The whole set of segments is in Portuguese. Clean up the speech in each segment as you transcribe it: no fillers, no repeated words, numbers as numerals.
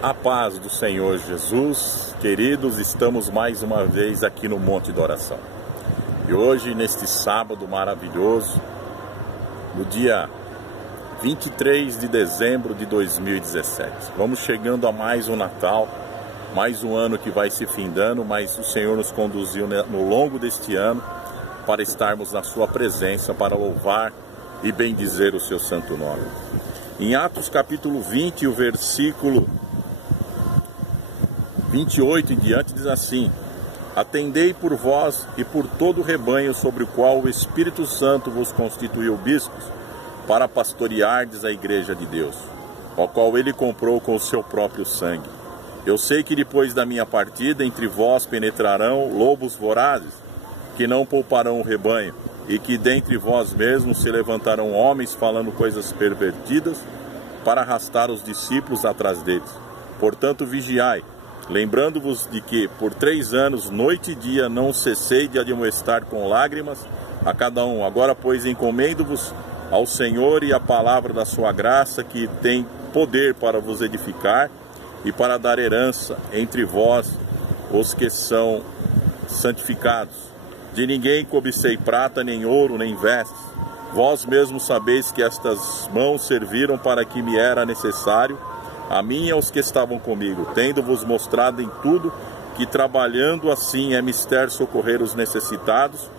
A paz do Senhor Jesus, queridos, estamos mais uma vez aqui no Monte da Oração. E hoje, neste sábado maravilhoso, no dia 23 de dezembro de 2017, vamos chegando a mais um Natal, mais um ano que vai se findando, mas o Senhor nos conduziu no longo deste ano para estarmos na sua presença, para louvar e bendizer o seu santo nome. Em Atos capítulo 20, o versículo 28 em diante diz assim: Atendei por vós e por todo o rebanho sobre o qual o Espírito Santo vos constituiu bispos, para pastoreardes a igreja de Deus, ao qual ele comprou com o seu próprio sangue. Eu sei que depois da minha partida entre vós penetrarão lobos vorazes, que não pouparão o rebanho, e que dentre vós mesmos se levantarão homens falando coisas pervertidas, para arrastar os discípulos atrás deles. Portanto, vigiai, lembrando-vos de que, por 3 anos, noite e dia, não cessei de admoestar com lágrimas a cada um. Agora, pois, encomendo-vos ao Senhor e à palavra da sua graça, que tem poder para vos edificar e para dar herança entre vós, os que são santificados. De ninguém cobicei prata, nem ouro, nem vestes. Vós mesmos sabeis que estas mãos serviram para que me era necessário, a mim e aos que estavam comigo, tendo-vos mostrado em tudo que trabalhando assim é mister socorrer os necessitados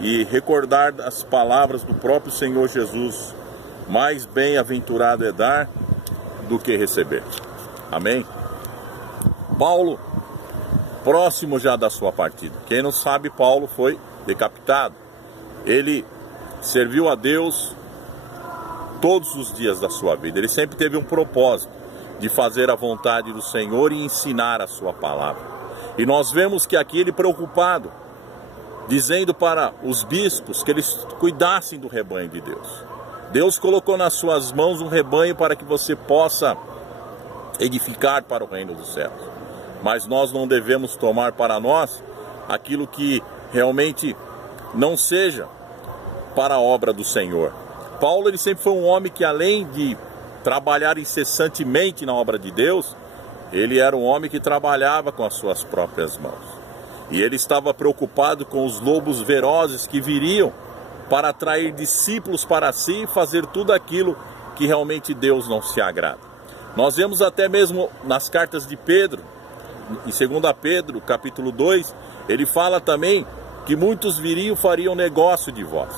e recordar as palavras do próprio Senhor Jesus: mais bem-aventurado é dar do que receber. Amém? Paulo, próximo já da sua partida. Quem não sabe, Paulo foi decapitado. Ele serviu a Deus todos os dias da sua vida. Ele sempre teve um propósito de fazer a vontade do Senhor e ensinar a sua palavra. E nós vemos que aqui ele preocupado, dizendo para os bispos que eles cuidassem do rebanho de Deus. Deus colocou nas suas mãos um rebanho para que você possa edificar para o reino dos céus. Mas nós não devemos tomar para nós aquilo que realmente não seja para a obra do Senhor. Paulo, ele sempre foi um homem que, além de trabalhar incessantemente na obra de Deus, ele era um homem que trabalhava com as suas próprias mãos. E ele estava preocupado com os lobos velozes que viriam para atrair discípulos para si e fazer tudo aquilo que realmente Deus não se agrada. Nós vemos até mesmo nas cartas de Pedro, em 2 Pedro, capítulo 2, ele fala também que muitos viriam e fariam negócio de vós.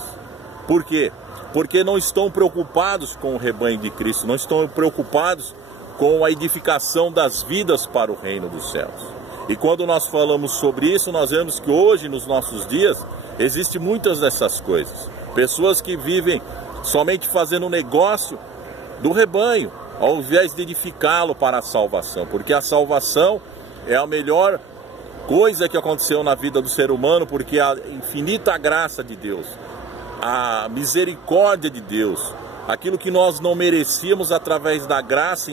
Por quê? Porque não estão preocupados com o rebanho de Cristo, não estão preocupados com a edificação das vidas para o reino dos céus. E quando nós falamos sobre isso, nós vemos que hoje, nos nossos dias, existem muitas dessas coisas. Pessoas que vivem somente fazendo negócio do rebanho, ao invés de edificá-lo para a salvação. Porque a salvação é a melhor coisa que aconteceu na vida do ser humano, porque a infinita graça de Deus, a misericórdia de Deus, aquilo que nós não merecíamos, através da graça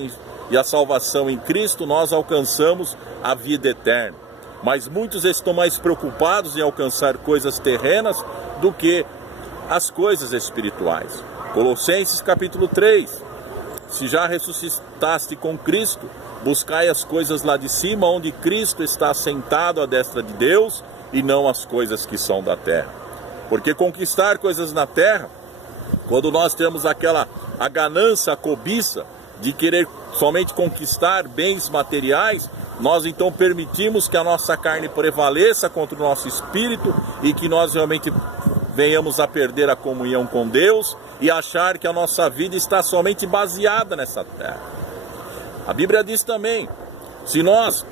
e a salvação em Cristo, nós alcançamos a vida eterna. Mas muitos estão mais preocupados em alcançar coisas terrenas do que as coisas espirituais. Colossenses capítulo 3: Se já ressuscitaste com Cristo, buscai as coisas lá de cima, onde Cristo está sentado à destra de Deus, e não as coisas que são da terra. Porque conquistar coisas na terra, quando nós temos a ganância, a cobiça de querer somente conquistar bens materiais, nós então permitimos que a nossa carne prevaleça contra o nosso espírito e que nós realmente venhamos a perder a comunhão com Deus e achar que a nossa vida está somente baseada nessa terra. A Bíblia diz também: se nós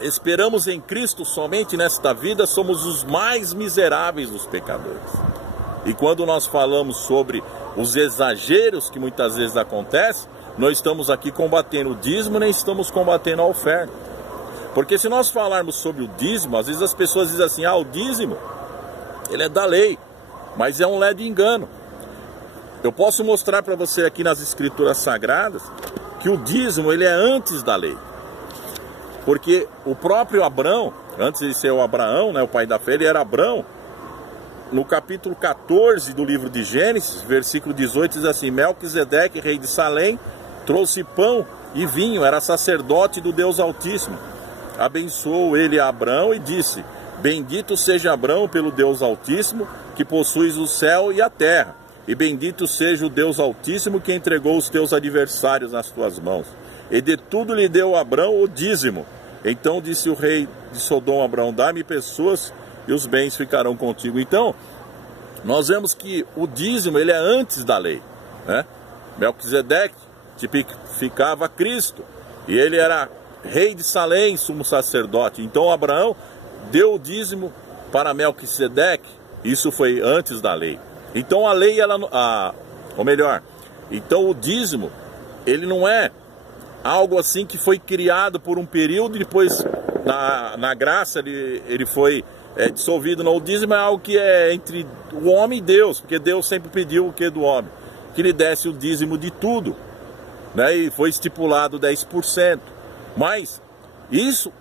esperamos em Cristo somente nesta vida, somos os mais miseráveis dos pecadores. E quando nós falamos sobre os exageros que muitas vezes acontecem, não estamos aqui combatendo o dízimo, nem estamos combatendo a oferta. Porque se nós falarmos sobre o dízimo, às vezes as pessoas dizem assim: o dízimo, ele é da lei, mas é um ledo engano. Eu posso mostrar para você aqui nas Escrituras Sagradas que o dízimo, ele é antes da lei. Porque o próprio Abrão, antes de ser o Abraão, né, o pai da fé, ele era Abrão. No capítulo 14 do livro de Gênesis, versículo 18, diz assim: Melquisedeque, rei de Salém, trouxe pão e vinho, era sacerdote do Deus Altíssimo. Abençoou ele a Abrão e disse: bendito seja Abrão pelo Deus Altíssimo, que possuis o céu e a terra, e bendito seja o Deus Altíssimo, que entregou os teus adversários nas tuas mãos. E de tudo lhe deu Abrão o dízimo. Então disse o rei de Sodoma a Abrão: dá-me pessoas e os bens ficarão contigo. Então, nós vemos que o dízimo, ele é antes da lei, né? Melquisedeque tipificava Cristo, e ele era rei de Salém, sumo sacerdote. Então Abraão deu o dízimo para Melquisedeque. Isso foi antes da lei. Então a lei, então o dízimo, ele não é algo assim que foi criado por um período e depois na graça ele foi dissolvido. Não, o dízimo é algo que é entre o homem e Deus, porque Deus sempre pediu o que do homem? Que ele desse o dízimo de tudo, né? E foi estipulado 10%. Mas isso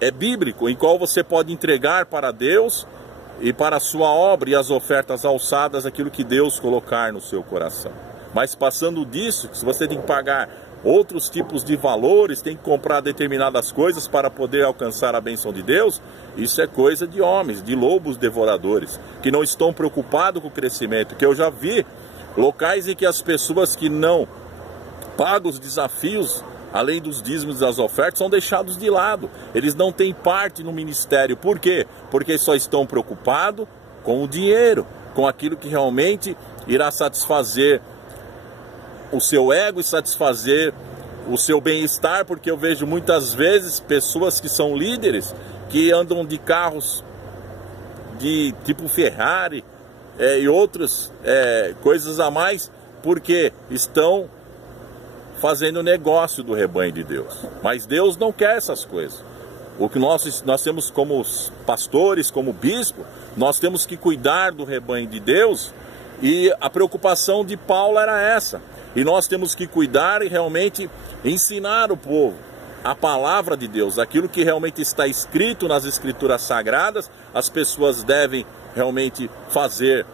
é bíblico, em qual você pode entregar para Deus e para a sua obra e as ofertas alçadas, aquilo que Deus colocar no seu coração. Mas passando disso, se você tem que pagar outros tipos de valores, tem que comprar determinadas coisas para poder alcançar a bênção de Deus, isso é coisa de homens, de lobos devoradores, que não estão preocupados com o crescimento. Que eu já vi locais em que as pessoas que não pagam os desafios, além dos dízimos e das ofertas, são deixados de lado. Eles não têm parte no ministério. Por quê? Porque só estão preocupados com o dinheiro, com aquilo que realmente irá satisfazer o seu ego e satisfazer o seu bem-estar. Porque eu vejo muitas vezes pessoas que são líderes, que andam de carros de tipo Ferrari e outras coisas a mais, porque estão fazendo negócio do rebanho de Deus. Mas Deus não quer essas coisas. O que nós temos como pastores, como bispo, nós temos que cuidar do rebanho de Deus, e a preocupação de Paulo era essa. E nós temos que cuidar e realmente ensinar o povo a palavra de Deus, aquilo que realmente está escrito nas Escrituras Sagradas. As pessoas devem realmente fazer,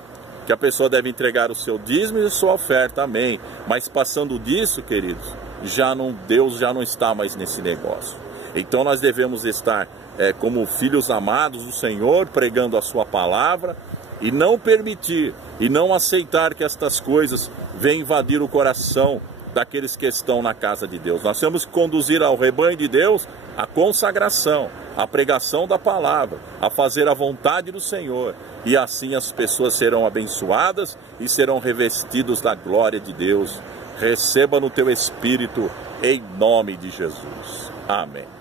que a pessoa deve entregar o seu dízimo e a sua oferta, amém. Mas passando disso, queridos, Deus já não está mais nesse negócio. Então nós devemos estar como filhos amados do Senhor, pregando a sua palavra, e não permitir e não aceitar que estas coisas venham invadir o coração daqueles que estão na casa de Deus. Nós temos que conduzir ao rebanho de Deus a consagração, a pregação da palavra, a fazer a vontade do Senhor, e assim as pessoas serão abençoadas e serão revestidos da glória de Deus. Receba no teu espírito, em nome de Jesus. Amém.